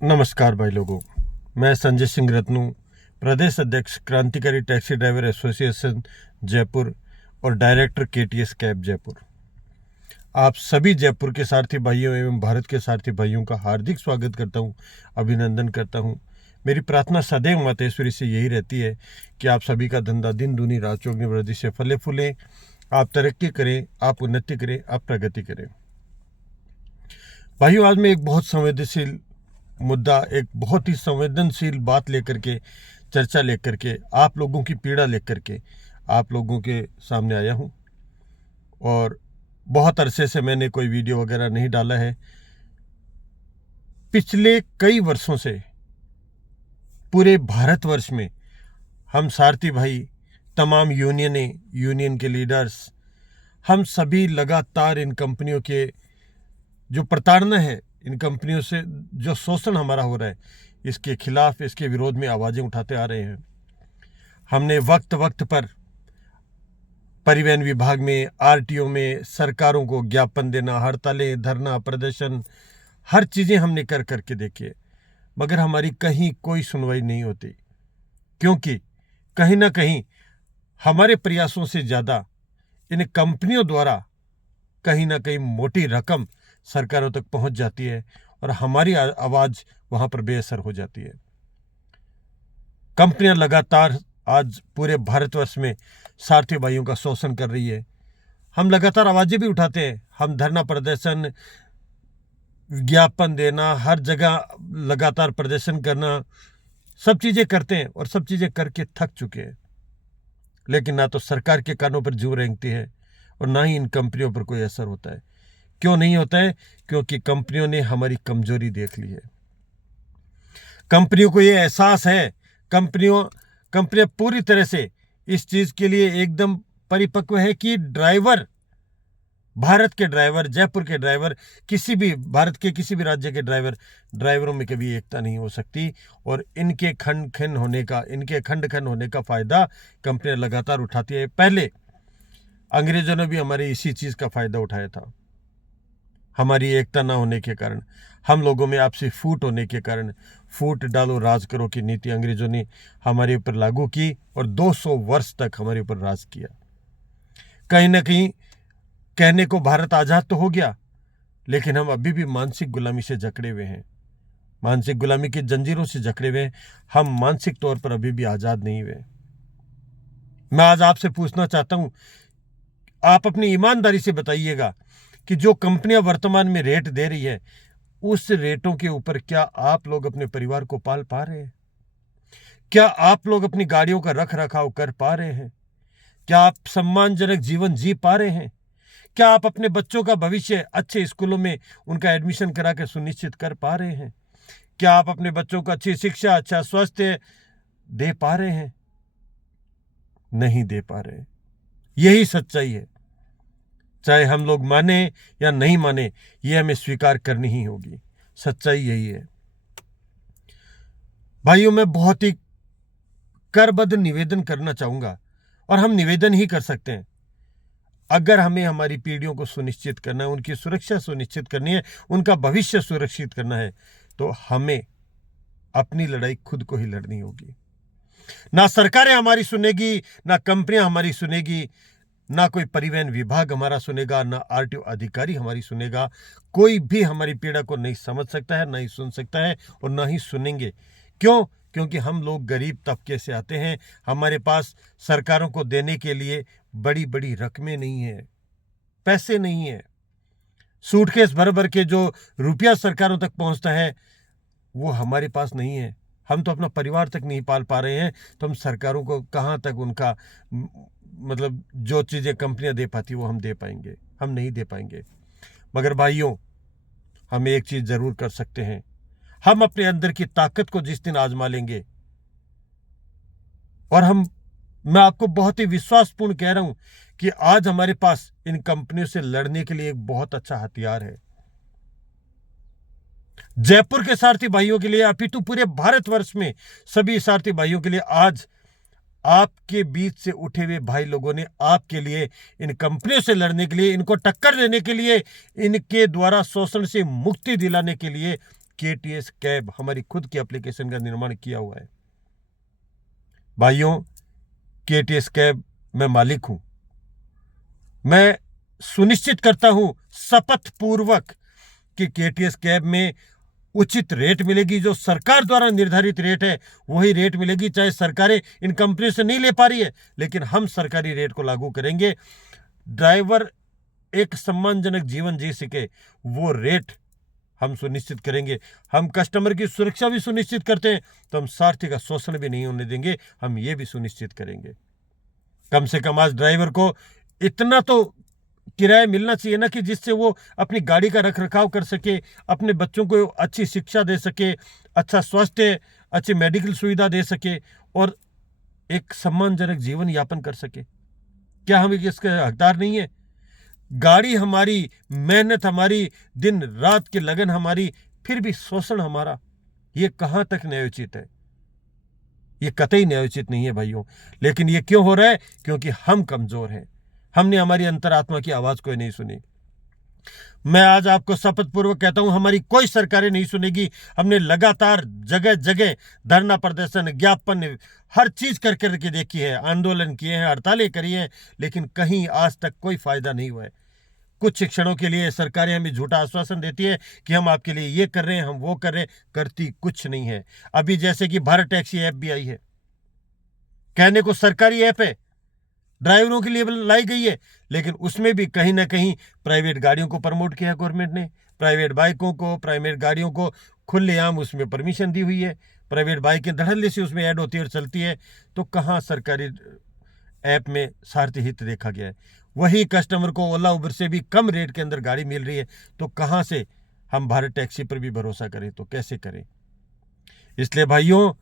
नमस्कार भाई लोगों, मैं संजय सिंह रत्नू, प्रदेश अध्यक्ष क्रांतिकारी टैक्सी ड्राइवर एसोसिएशन जयपुर और डायरेक्टर केटीएस कैब जयपुर। आप सभी जयपुर के सारथी भाइयों एवं भारत के सारथी भाइयों का हार्दिक स्वागत करता हूं, अभिनंदन करता हूं। मेरी प्रार्थना सदैव मातेश्वरी से यही रहती है कि आप सभी का धंधा दिन दूनी रात चौगुनी वृद्धि से फले फूले, आप तरक्की करें, आप उन्नति करें, आप प्रगति करें। भाइयों, आज मैं एक बहुत संवेदनशील मुद्दा, एक बहुत ही संवेदनशील बात लेकर के, चर्चा लेकर के, आप लोगों की पीड़ा लेकर के आप लोगों के सामने आया हूं। और बहुत अरसे से मैंने कोई वीडियो वगैरह नहीं डाला है। पिछले कई वर्षों से पूरे भारतवर्ष में हम सारथी भाई, तमाम यूनियन के लीडर्स, हम सभी लगातार इन कंपनियों के जो प्रताड़ना है, इन कंपनियों से जो शोषण हमारा हो रहा है, इसके खिलाफ, इसके विरोध में आवाज़ें उठाते आ रहे हैं। हमने वक्त वक्त पर परिवहन विभाग में, आरटीओ में सरकारों को ज्ञापन देना, हड़तालें, धरना, प्रदर्शन, हर चीज़ें हमने कर करके देखी है, मगर हमारी कहीं कोई सुनवाई नहीं होती, क्योंकि कहीं ना कहीं हमारे प्रयासों से ज़्यादा इन कंपनियों द्वारा कहीं ना कहीं मोटी रकम सरकारों तक पहुंच जाती है और हमारी आवाज़ वहां पर बेअसर हो जाती है। कंपनियां लगातार आज पूरे भारतवर्ष में सारथी भाइयों का शोषण कर रही है। हम लगातार आवाज़ें भी उठाते हैं, हम धरना प्रदर्शन, विज्ञापन देना, हर जगह लगातार प्रदर्शन करना, सब चीज़ें करते हैं और सब चीज़ें करके थक चुके हैं। लेकिन ना तो सरकार के कानों पर जू रेंगती है और ना ही इन कंपनियों पर कोई असर होता है। क्यों नहीं होता है? क्योंकि कंपनियों ने हमारी कमजोरी देख ली है। कंपनियों को ये एहसास है, कंपनियां पूरी तरह से इस चीज के लिए एकदम परिपक्व है कि ड्राइवर, भारत के ड्राइवर, जयपुर के ड्राइवर, किसी भी भारत के किसी भी राज्य के ड्राइवरों में कभी एकता नहीं हो सकती। और इनके खंड खंड होने का फायदा कंपनियां लगातार उठाती है। पहले अंग्रेजों ने भी हमारे इसी चीज का फायदा उठाया था। हमारी एकता ना होने के कारण, हम लोगों में आपसी फूट होने के कारण, फूट डालो राज करो की नीति अंग्रेजों ने हमारे ऊपर लागू की और 200 वर्ष तक हमारे ऊपर राज किया। कहीं ना कहीं कहने को भारत आजाद तो हो गया, लेकिन हम अभी भी मानसिक गुलामी से जकड़े हुए हैं, मानसिक गुलामी की जंजीरों से जकड़े हुए हैं। हम मानसिक तौर पर अभी भी आजाद नहीं हुए। मैं आज आपसे पूछना चाहता हूं, आप अपनी ईमानदारी से बताइएगा कि जो कंपनियां वर्तमान में रेट दे रही है, उस रेटों के ऊपर क्या आप लोग अपने परिवार को पाल पा रहे हैं? क्या आप लोग अपनी गाड़ियों का रख रखाव कर पा रहे हैं? क्या आप सम्मानजनक जीवन जी पा रहे हैं? क्या आप अपने बच्चों का भविष्य अच्छे स्कूलों में उनका एडमिशन करा कर सुनिश्चित कर पा रहे हैं? क्या आप अपने बच्चों को अच्छी शिक्षा, अच्छा स्वास्थ्य दे पा रहे हैं? नहीं दे पा रहे। यही सच्चाई है। चाहे हम लोग माने या नहीं माने, ये हमें स्वीकार करनी ही होगी। सच्चाई यही है। भाइयों, मैं बहुत ही करबद्ध निवेदन करना चाहूंगा, और हम निवेदन ही कर सकते हैं। अगर हमें हमारी पीढ़ियों को सुनिश्चित करना है, उनकी सुरक्षा सुनिश्चित करनी है, उनका भविष्य सुरक्षित करना है, तो हमें अपनी लड़ाई खुद को ही लड़नी होगी। ना सरकारें हमारी सुनेगी, ना कंपनियां हमारी सुनेगी, ना कोई परिवहन विभाग हमारा सुनेगा, ना आरटीओ अधिकारी हमारी सुनेगा। कोई भी हमारी पीड़ा को नहीं समझ सकता है, ना ही सुन सकता है, और ना ही सुनेंगे। क्यों? क्योंकि हम लोग गरीब तबके से आते हैं। हमारे पास सरकारों को देने के लिए बड़ी बड़ी रकमें नहीं है, पैसे नहीं है। सूटकेस भर भर के जो रुपया सरकारों तक पहुंचता है, वो हमारे पास नहीं है। हम तो अपना परिवार तक नहीं पाल पा रहे हैं, तो हम सरकारों को कहाँ तक उनका मतलब जो चीज़ें कंपनियां दे पाती वो हम दे पाएंगे? हम नहीं दे पाएंगे। मगर भाइयों, हम एक चीज़ ज़रूर कर सकते हैं। हम अपने अंदर की ताकत को जिस दिन आजमा लेंगे, और मैं आपको बहुत ही विश्वासपूर्ण कह रहा हूं कि आज हमारे पास इन कंपनियों से लड़ने के लिए एक बहुत अच्छा हथियार है। जयपुर के सारथी भाइयों के लिए, अपितु पूरे भारतवर्ष में सभी सारथी भाइयों के लिए आज आपके बीच से उठे हुए भाई लोगों ने आपके लिए, इन कंपनियों से लड़ने के लिए, इनको टक्कर देने के लिए, इनके द्वारा शोषण से मुक्ति दिलाने के लिए केटीएस कैब हमारी खुद की एप्लीकेशन का निर्माण किया हुआ है। भाइयों, केटीएस कैब मैं मालिक हूं। मैं सुनिश्चित करता हूं शपथ पूर्वक कि केटीएस कैब में उचित रेट मिलेगी। जो सरकार द्वारा निर्धारित रेट है वही रेट मिलेगी, चाहे सरकारें इन कंपनियों से नहीं ले पा रही है, लेकिन हम सरकारी रेट को लागू करेंगे। ड्राइवर एक सम्मानजनक जीवन जी सके वो रेट हम सुनिश्चित करेंगे। हम कस्टमर की सुरक्षा भी सुनिश्चित करते हैं, तो हम सारथी का शोषण भी नहीं होने देंगे, हम ये भी सुनिश्चित करेंगे। कम से कम आज ड्राइवर को इतना तो किराया मिलना चाहिए ना कि जिससे वो अपनी गाड़ी का रख रखाव कर सके, अपने बच्चों को अच्छी शिक्षा दे सके, अच्छा स्वास्थ्य, अच्छी मेडिकल सुविधा दे सके और एक सम्मानजनक जीवन यापन कर सके। क्या हम इसके हकदार नहीं है? गाड़ी हमारी, मेहनत हमारी, दिन रात की लगन हमारी, फिर भी शोषण हमारा, ये कहां तक न्यायोचित है? ये कतई न्यायोचित नहीं है भाइयों। लेकिन ये क्यों हो रहा है? क्योंकि हम कमजोर हैं, हमने हमारी अंतरात्मा की आवाज कोई नहीं सुनी। मैं आज आपको शपथ पूर्वक कहता हूं, हमारी कोई सरकारें नहीं सुनेगी। हमने लगातार जगह जगह धरना प्रदर्शन, ज्ञापन, हर चीज करके देखी है, आंदोलन किए हैं, हड़तालें करी हैं, लेकिन कहीं आज तक कोई फायदा नहीं हुआ है। कुछ क्षणों के लिए सरकारें हमें झूठा आश्वासन देती है कि हम आपके लिए ये कर रहे हैं, हम वो कर रहे हैं, करती कुछ नहीं है। अभी जैसे कि भारत टैक्सी ऐप भी आई है, कहने को सरकारी ऐप है, ड्राइवरों के लिए लाई गई है, लेकिन उसमें भी कहीं ना कहीं प्राइवेट गाड़ियों को प्रमोट किया गवर्नमेंट ने। प्राइवेट बाइकों को, प्राइवेट गाड़ियों को खुलेआम उसमें परमिशन दी हुई है। प्राइवेट बाइकें धड़ल्ले से उसमें ऐड होती है और चलती है। तो कहाँ सरकारी ऐप में सारथी हित देखा गया है? वही कस्टमर को ओला उबर से भी कम रेट के अंदर गाड़ी मिल रही है, तो कहाँ से हम भारत टैक्सी पर भी भरोसा करें? तो कैसे करें? इसलिए भाइयों,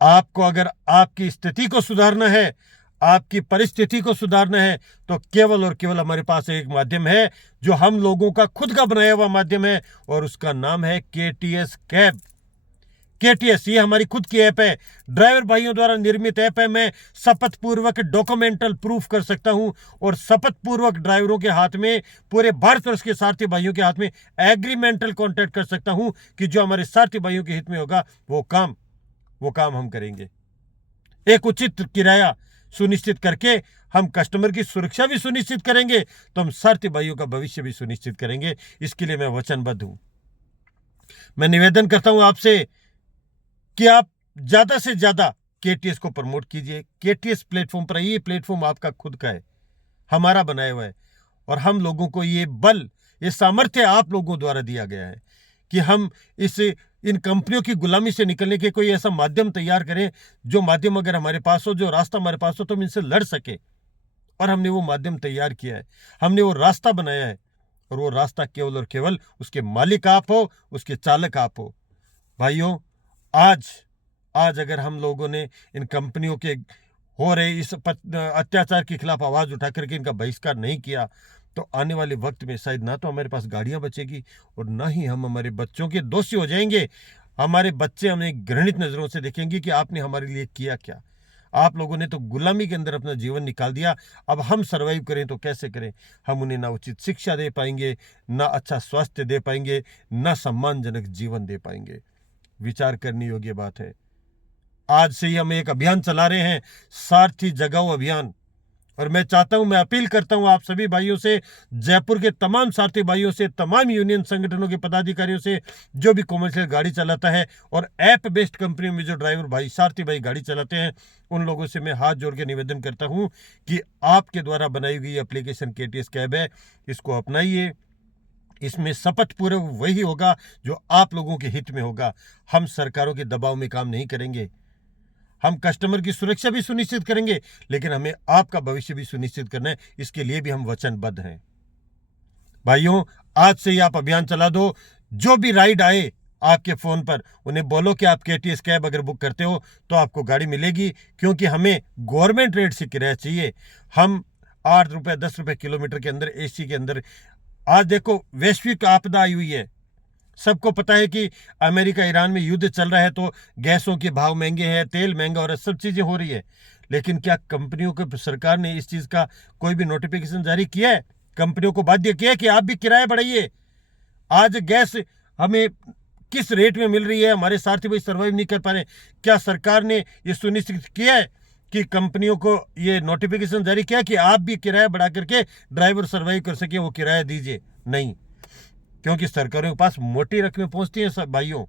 आपको अगर आपकी स्थिति को सुधारना है, आपकी परिस्थिति को सुधारना है, तो केवल और केवल हमारे पास एक माध्यम है जो हम लोगों का खुद का बनाया हुआ माध्यम है, और उसका नाम है केटीएस कैब। केटीएस ये हमारी खुद की ऐप है, ड्राइवर भाइयों द्वारा निर्मित ऐप है। मैं शपथ पूर्वक डॉक्यूमेंटल प्रूफ कर सकता हूं, और शपथ पूर्वक ड्राइवरों के हाथ में, पूरे भारतवर्ष के सारथी भाइयों के हाथ में एग्रीमेंटल कॉन्ट्रैक्ट कर सकता हूं कि जो हमारे सारथी भाइयों के हित में होगा वो काम हम करेंगे। एक उचित किराया सुनिश्चित करके हम कस्टमर की सुरक्षा भी सुनिश्चित करेंगे, तो हम सारथी भाइयों का भविष्य भी सुनिश्चित करेंगे। इसके लिए मैं वचनबद्ध हूं। मैं निवेदन करता हूं आपसे कि आप ज्यादा से ज्यादा केटीएस को प्रमोट कीजिए। केटीएस प्लेटफॉर्म पर, ये प्लेटफॉर्म आपका खुद का है, हमारा बनाया हुआ है, और हम लोगों को ये बल, ये सामर्थ्य आप लोगों द्वारा दिया गया है कि हम इन कंपनियों की गुलामी से निकलने के कोई ऐसा माध्यम तैयार करें, जो माध्यम अगर हमारे पास हो, जो रास्ता हमारे पास हो, तो हम इनसे लड़ सके। और हमने वो माध्यम तैयार किया है, हमने वो रास्ता बनाया है, और वो रास्ता केवल और केवल उसके मालिक आप हो, उसके चालक आप हो। भाइयों, आज अगर हम लोगों ने इन कंपनियों के हो रहे इस अत्याचार के खिलाफ आवाज उठा करके इनका बहिष्कार नहीं किया, तो आने वाले वक्त में शायद ना तो हमारे पास गाड़ियां बचेगी, और ना ही हम हमारे बच्चों के दोषी हो जाएंगे। हमारे बच्चे हमें घृणित नजरों से देखेंगे कि आपने हमारे लिए किया क्या। आप लोगों ने तो गुलामी के अंदर अपना जीवन निकाल दिया, अब हम सरवाइव करें तो कैसे करें? हम उन्हें ना उचित शिक्षा दे पाएंगे, ना अच्छा स्वास्थ्य दे पाएंगे, ना सम्मानजनक जीवन दे पाएंगे। विचार करने योग्य बात है। आज से ही हम एक अभियान चला रहे हैं, सारथी जगाओ अभियान। और मैं चाहता हूं, मैं अपील करता हूं आप सभी भाइयों से, जयपुर के तमाम सारथी भाइयों से, तमाम यूनियन संगठनों के पदाधिकारियों से, जो भी कॉमर्शियल गाड़ी चलाता है और ऐप बेस्ड कंपनी में जो ड्राइवर भाई, सारथी भाई गाड़ी चलाते हैं, उन लोगों से मैं हाथ जोड़ के निवेदन करता हूं कि आपके द्वारा बनाई गई एप्लीकेशन केटीएस कैब है, इसको अपनाइए। इसमें शपथ पूर्वक वही होगा जो आप लोगों के हित में होगा। हम सरकारों के दबाव में काम नहीं करेंगे, हम कस्टमर की सुरक्षा भी सुनिश्चित करेंगे, लेकिन हमें आपका भविष्य भी सुनिश्चित करना है, इसके लिए भी हम वचनबद्ध हैं। भाइयों, आज से ही आप अभियान चला दो। जो भी राइड आए आपके फोन पर, उन्हें बोलो कि आप केटीएस कैब अगर बुक करते हो तो आपको गाड़ी मिलेगी, क्योंकि हमें गवर्नमेंट रेट से किराया चाहिए। हम 8 रुपए 10 रुपए किलोमीटर के अंदर एसी के अंदर, आज देखो वैश्विक आपदा आई हुई है, सबको पता है कि अमेरिका ईरान में युद्ध चल रहा है, तो गैसों के भाव महंगे हैं, तेल महंगा हो रहा है, सब चीजें हो रही है। लेकिन क्या कंपनियों को सरकार ने इस चीज का कोई भी नोटिफिकेशन जारी किया है? कंपनियों को बाध्य किया है कि आप भी किराया बढ़ाइए? आज गैस हमें किस रेट में मिल रही है, हमारे सारथी भाई सर्वाइव नहीं कर पा रहे। क्या सरकार ने ये सुनिश्चित किया है कि कंपनियों को ये नोटिफिकेशन जारी किया कि आप भी किराया बढ़ा करके ड्राइवर सर्वाइव कर सके, वो किराया दीजिए? नहीं, क्योंकि सरकारों के पास मोटी रकमें पहुंचती हैं। सब भाइयों,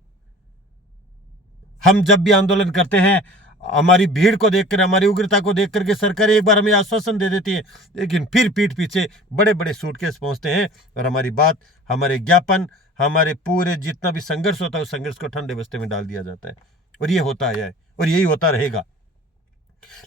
हम जब भी आंदोलन करते हैं, हमारी भीड़ को देखकर, हमारी उग्रता को देख करके सरकार एक बार हमें आश्वासन दे देती है, लेकिन फिर पीठ पीछे बड़े बड़े सूटकेस पहुंचते हैं और हमारी बात, हमारे ज्ञापन, हमारे पूरे जितना भी संघर्ष होता है उस संघर्ष को ठंडे बस्ते में डाल दिया जाता है। और ये होता है और यही होता रहेगा।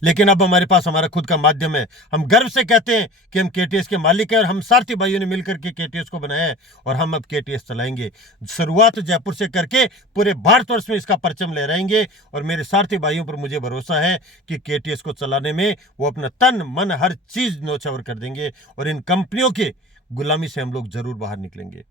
लेकिन अब हमारे पास हमारा खुद का माध्यम है। हम गर्व से कहते हैं कि हम केटीएस के मालिक हैं और हम सारथी भाइयों ने मिलकर के केटीएस को बनाया है और हम अब केटीएस चलाएंगे। शुरुआत जयपुर से करके पूरे भारतवर्ष में इसका परचम लहराएंगे और मेरे सारथी भाइयों पर मुझे भरोसा है कि केटीएस को चलाने में वो अपना तन मन हर चीज न्योछावर कर देंगे और इन कंपनियों के गुलामी से हम लोग जरूर बाहर निकलेंगे।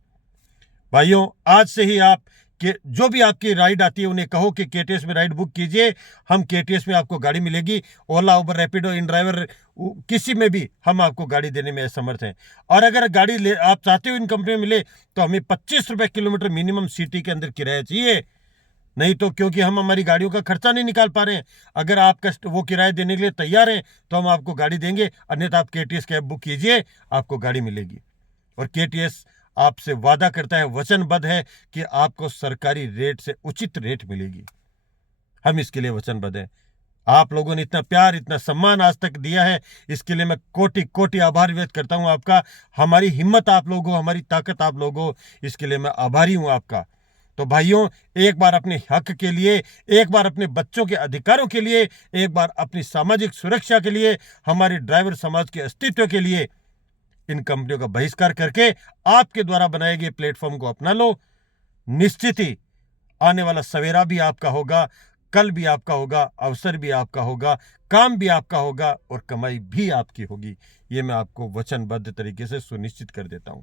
भाइयों, आज से ही आप कि जो भी आपकी राइड आती है उन्हें कहो कि केटीएस में राइड बुक कीजिए, हम केटीएस में आपको गाड़ी मिलेगी। ओला, उबर, रैपिडो, इन ड्राइवर, किसी में भी हम आपको गाड़ी देने में असमर्थ हैं। और अगर गाड़ी आप चाहते हो इन कंपनी में मिले तो हमें 25 रुपये किलोमीटर मिनिमम सिटी के अंदर किराया चाहिए। नहीं तो क्योंकि हम हमारी गाड़ियों का खर्चा नहीं निकाल पा रहे हैं, अगर आप वो किराया देने के लिए तैयार हैं तो हम आपको गाड़ी देंगे, अन्यथा आप केटीएस कैब बुक कीजिए, आपको गाड़ी मिलेगी। और केटीएस आपसे वादा करता है, वचनबद्ध है कि आपको सरकारी रेट से उचित रेट मिलेगी। हम इसके लिए वचनबद्ध हैं। आप लोगों ने इतना प्यार, इतना सम्मान आज तक दिया है, इसके लिए मैं कोटि कोटि आभार व्यक्त करता हूं आपका। हमारी हिम्मत आप लोगों, हमारी ताकत आप लोगों, इसके लिए मैं आभारी हूं आपका। तो भाइयों, एक बार अपने हक के लिए, एक बार अपने बच्चों के अधिकारों के लिए, एक बार अपनी सामाजिक सुरक्षा के लिए, हमारे ड्राइवर समाज के अस्तित्व के लिए इन कंपनियों का बहिष्कार करके आपके द्वारा बनाए गए प्लेटफॉर्म को अपना लो। निश्चित ही आने वाला सवेरा भी आपका होगा, कल भी आपका होगा, अवसर भी आपका होगा, काम भी आपका होगा और कमाई भी आपकी होगी। ये मैं आपको वचनबद्ध तरीके से सुनिश्चित कर देता हूं।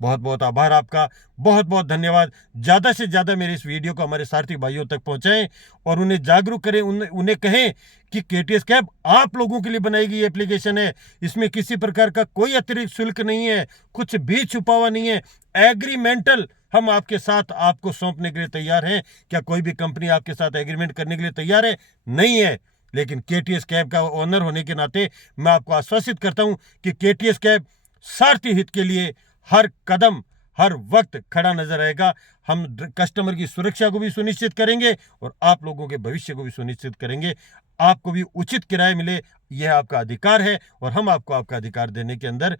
बहुत बहुत आभार आपका, बहुत बहुत धन्यवाद। ज़्यादा से ज़्यादा मेरे इस वीडियो को हमारे सारथी भाइयों तक पहुंचाएं और उन्हें जागरूक करें, उन्हें कहें कि केटीएस कैब आप लोगों के लिए बनाई गई एप्लीकेशन है। इसमें किसी प्रकार का कोई अतिरिक्त शुल्क नहीं है, कुछ भी छुपा हुआ नहीं है। एग्रीमेंटल हम आपके साथ आपको सौंपने के लिए तैयार हैं। क्या कोई भी कंपनी आपके साथ एग्रीमेंट करने के लिए तैयार है? नहीं है। लेकिन केटीएस कैब का ओनर होने के नाते मैं आपको आश्वासित करता हूं कि केटीएस कैब सारथी हित के लिए हर कदम, हर वक्त खड़ा नजर आएगा। हम कस्टमर की सुरक्षा को भी सुनिश्चित करेंगे और आप लोगों के भविष्य को भी सुनिश्चित करेंगे। आपको भी उचित किराया मिले, यह आपका अधिकार है और हम आपको आपका अधिकार देने के अंदर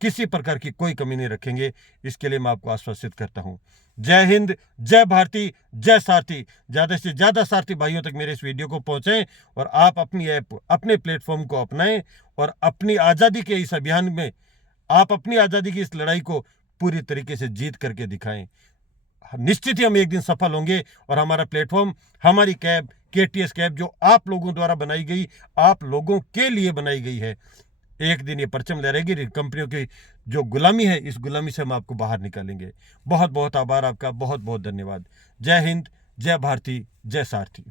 किसी प्रकार की कोई कमी नहीं रखेंगे। इसके लिए मैं आपको आश्वासित करता हूं। जय हिंद, जय भारती, जय सारथी। ज़्यादा से ज़्यादा सारथी भाइयों तक मेरे इस वीडियो को पहुंचाएं और आप अपनी ऐप, अपने प्लेटफॉर्म को अपनाएं और अपनी आज़ादी के इस अभियान में आप अपनी आज़ादी की इस लड़ाई को पूरी तरीके से जीत करके दिखाएं। निश्चित ही हम एक दिन सफल होंगे और हमारा प्लेटफॉर्म, हमारी कैब, केटीएस कैब जो आप लोगों द्वारा बनाई गई, आप लोगों के लिए बनाई गई है, एक दिन ये परचम लहराएगी। कंपनियों की जो गुलामी है, इस गुलामी से हम आपको बाहर निकालेंगे। बहुत बहुत आभार आपका, बहुत बहुत धन्यवाद। जय हिंद, जय भारती, जय सारथी।